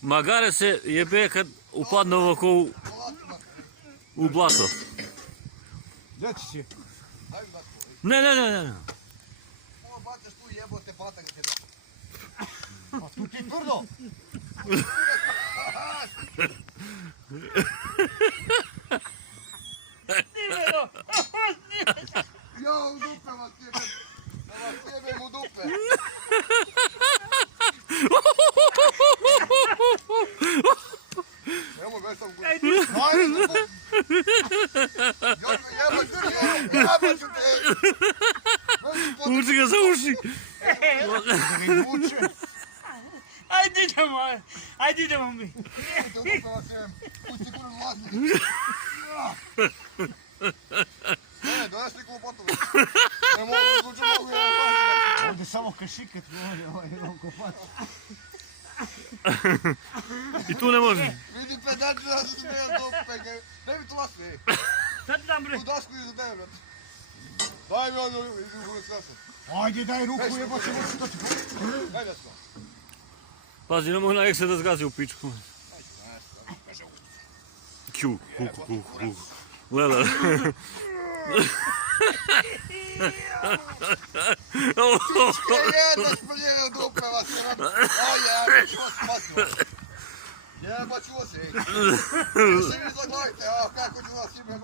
Magare se jebe kad upadne ovako u blato. Gdje ti si? Ne. Ovo bacaš tu jebote batak da te... A tu ti tvrdo. Jo, u dupe vas jebem. Da vas jebem u dupe. Nemoj već sam gudu. Ajde se bu. Jebat ću te. Uči ga za uši. Ajde idemo mi. U dupe vas jebem. Pusti kuru vlasnik. Ne, donesi klupotu. Ne mogu izluču mogu. Ovdje samo kašikat govori ovaj kopac. I tu ne može. Vidi pedaču da se smijem dupe. Daj mi tu lasku, ej. Sad dam bre. Tu dasku iza tebe, brate. Daj mi ono, izluču skasan. Ajde daj ruku jebot ćemo se to ti. Daj desko. Pazi, nemoj na ekse da zgazi u pičku. Kju, kuku. Gleda. Jedna smrljenja u dupe vas jebem. Jebać ću vas spasiti. Jebać ću vas, ej. Se vi zaglavite, a kako ću vas jebem.